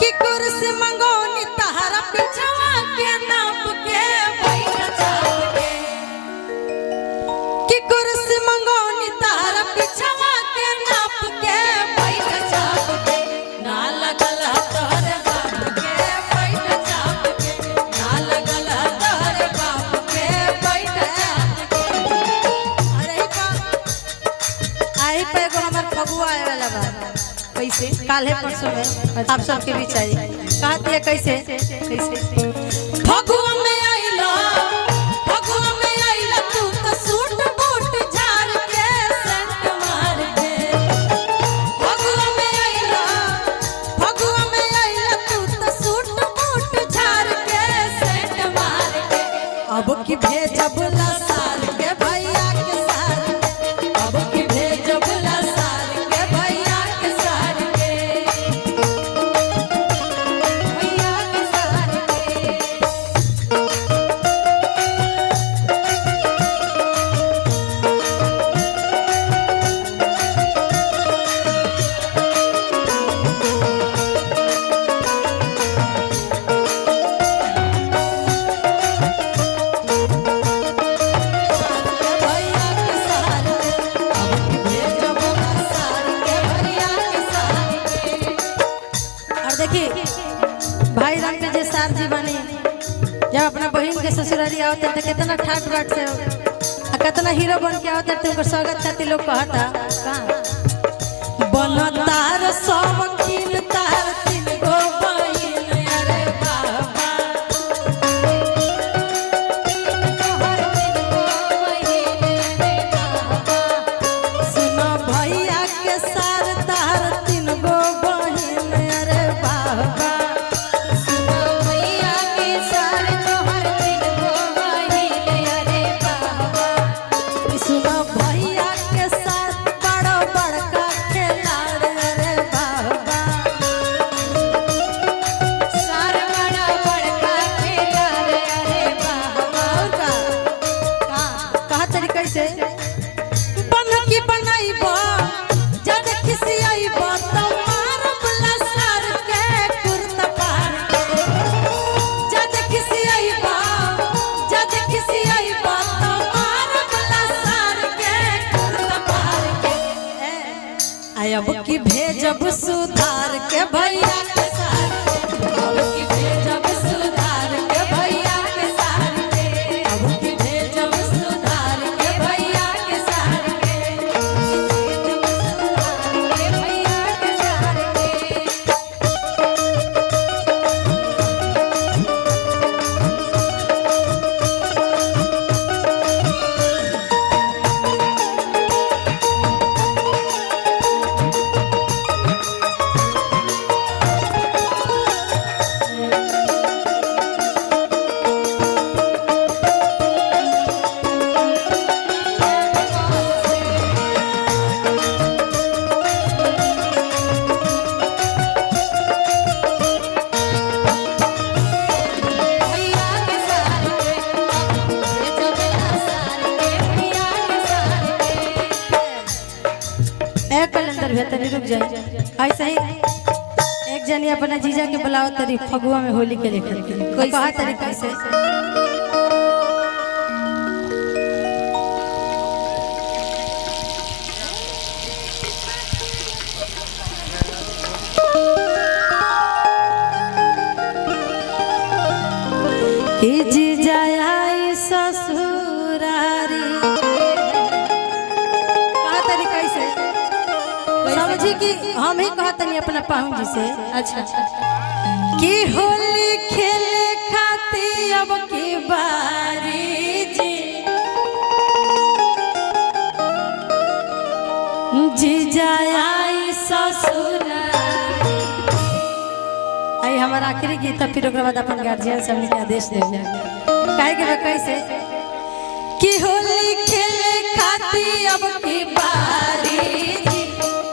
कि कुर्सी मंगोनी तहरा पिछवा के नाप के बैठ जाप के कि कुर्सी मंगोनी तहरा पिछवा के नाप के बैठ जाप के ना लगल तोहरे बाप के बैठ जाप के ना लगल तोहरे बाप के बैठ जाप के। अरे का आई पे एगो हमर फगुआ आए वाला बा कैसे काले परसों में आप सबके बीच आई कहती है कैसे फगुआ में आइला तू तो सूट बूट झाड़ के सेंट मार के फगुआ में आइला तू तो सूट बूट झाड़ के सेंट मार के अब की भेजब लसार के भैया के साथ अब की भेजब लसार के भैया के साथ भैया के साथ भैया के साथ अब की भेजब लसार के भैया के साथ। और देखिए भाई राम के जे सार जी बनी जब अपना बहन के ससुराली आवते तो कितना ठाट बाट से आ कितना हीरो बन के आवते तो उनकर स्वागत खातिर लोग कहता बनतार सब किन तार तीन गो बहिन अरे बाबा तोहर तीन गो बहिन अरे बाबा सुनो भैया के सार तार तीन गो बहिन अरे बाबा सुनो भैया के सार तोहर तीन गो बहिन अरे बाबा सुनो भैया के साथ बड़ो बड़का खिलाड़ अरे बाबा सार बड़ा बड़का खिलाड़ अरे बाबा और कहा तरीका से बन की बनाइबो जब खिसियाइबो तो मारब लसार के कुर्ता पार के जब खिसियाइबो तो मारब लसार के कुर्ता पार के आय अब की भेजब सुधार के भैया के साथ अब की भेजब सुधार के भैया के साथ अब की भेजब सुधार के भैया के साथ भैया के साथ भैया के साथ भेजब लसार के भैया के साथ ए कैलेंडर भेतरी रुक जाए ऐसे ही एक जनी अपना जीजा के बुलाओ तरी फगुआ में होली के लेकर कोई कहा तरीका से कि जीजा आई ससुरारी कहा तरीका से समझी कि हम ही कहतनी अपना पाहुन जी से अच्छा कि होली खेले खाती अब की बारी जीजा आई ससुरारी आई हमारा आखिरी गीत फिर ओकरा बाद अपन गार्जियन सब के आदेश दे काहे के कैसे कि होली खेले खाती अब की बारी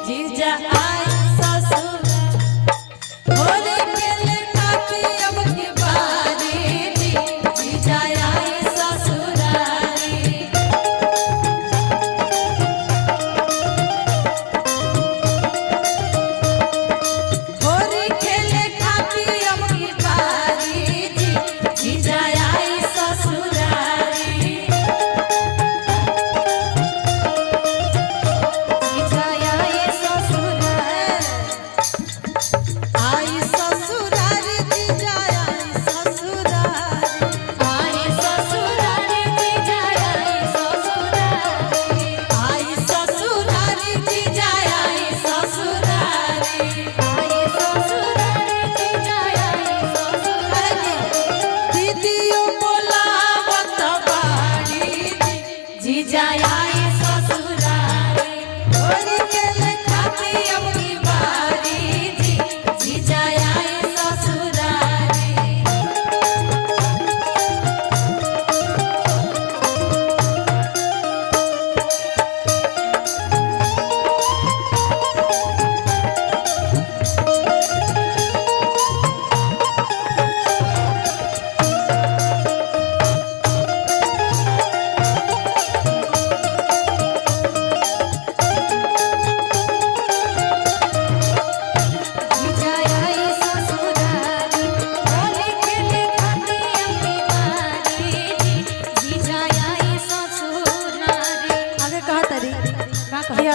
जीजा आई ससुरारी होली खेले खाती अब की बारी जीजा आई ससुरारी होली खेले खाती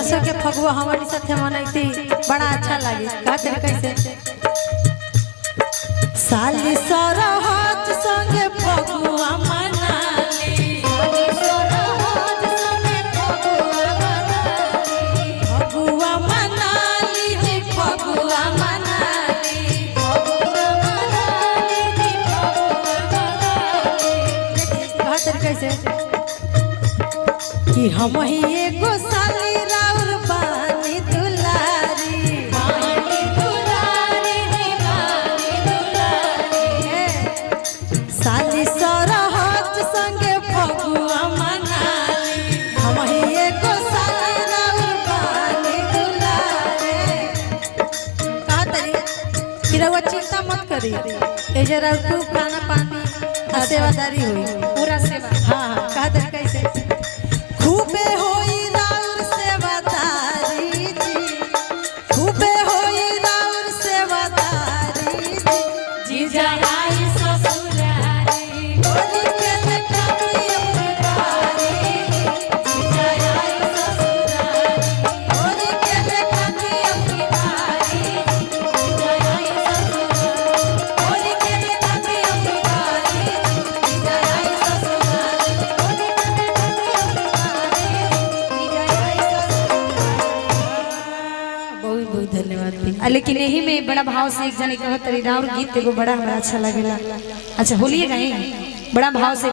असो के फगुआ हमारी साथे मनैती बड़ा अच्छा लगी। कहते कैसे साली सरहज संगे फगुआ मनाली, फगुआ मनाली जी फगुआ मनाली, कहते कैसे कि हम ही एगो साली राउर बानी दुलारी, बानी दुलारी रे बानी दुलारी, साली सरहज संगे फगुआ मनाली, हम ही एगो साली राउर बानी दुलारी। कहा तरी कि रउआ चिंता मत करी, ए जरा खूब खाना पानी सेवादारी हुई पूरा सेवा। हाँ हाँ कहा तरी कैसे खूबे होई राउर सेवादारी जी, खूबे होई राउर सेवादारी जी, जीजा आई ससुरारी होली के देखी अपनी जीजा आई ससुरारी होली के देखी अपनी बारी, जीजा आई ससुरारी होली के देखी अपनी बारी, जीजा आई ससुरारी होली के बहुत बहुत धन्यवाद। लेकिन यही में बड़ा भाव से एक जने कहत रही राउर गीत एगो बड़ा हमरा अच्छा लगेला। अच्छा होलिए गाई बड़ा भाव से।